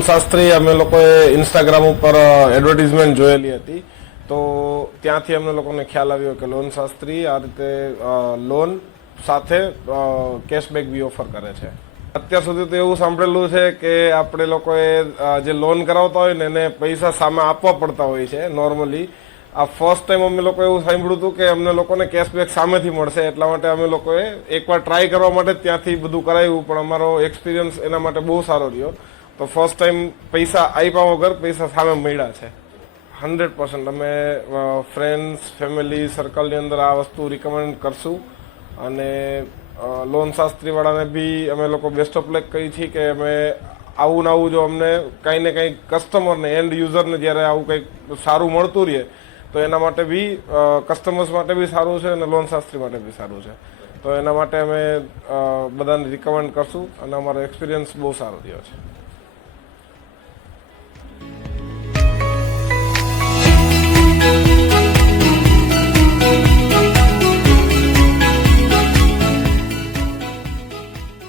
Loan Shastri અમે લોકોએ Instagram ઉપર એડવર્ટિઝમેન્ટ જોયેલી હતી, તો ત્યાંથી અમને લોકોને ખ્યાલ આવ્યો કે લોન શાસ્ત્રી આ રીતે લોન સાથે કેશબેક બી ઓફર કરે છે. અત્યાર સુધી તો એવું સાંભળેલું છે કે આપણે લોકોએ જે લોન કરાવતા હોય ને એને પૈસા સામે આપવા પડતા હોય છે નોર્મલી. આ ફર્સ્ટ ટાઈમ અમે લોકો એવું સાંભળ્યું હતું કે અમને લોકોને કેશબેક સામેથી મળશે, એટલા માટે અમે લોકોએ એકવાર ટ્રાય કરવા માટે ત્યાંથી બધું કરાવ્યું, પણ અમારો એક્સપિરિયન્સ એના માટે બહુ સારો રહ્યો. તો ફર્સ્ટ ટાઈમ પૈસા આપ્યા વગર પૈસા સામે મળ્યા છે. 100% અમે ફ્રેન્ડ્સ, ફેમિલી સર્કલની અંદર આ વસ્તુ રિકમેન્ડ કરશું. અને લોન શાસ્ત્રીવાળાને બી અમે લોકો બેસ્ટ ઓફ લક કહી છીએ કે અમે આવું ને આવું જો અમને કંઈ ને કંઈ કસ્ટમરને, એન્ડ યુઝરને જ્યારે આવું કંઈક સારું મળતું રહે તો એના માટે બી કસ્ટમર્સ માટે બી સારું છે અને લોન શાસ્ત્રી માટે બી સારું છે. તો એના માટે અમે બધાને રિકમેન્ડ કરશું અને અમારો એક્સપિરિયન્સ બહુ સારો રહ્યો છે.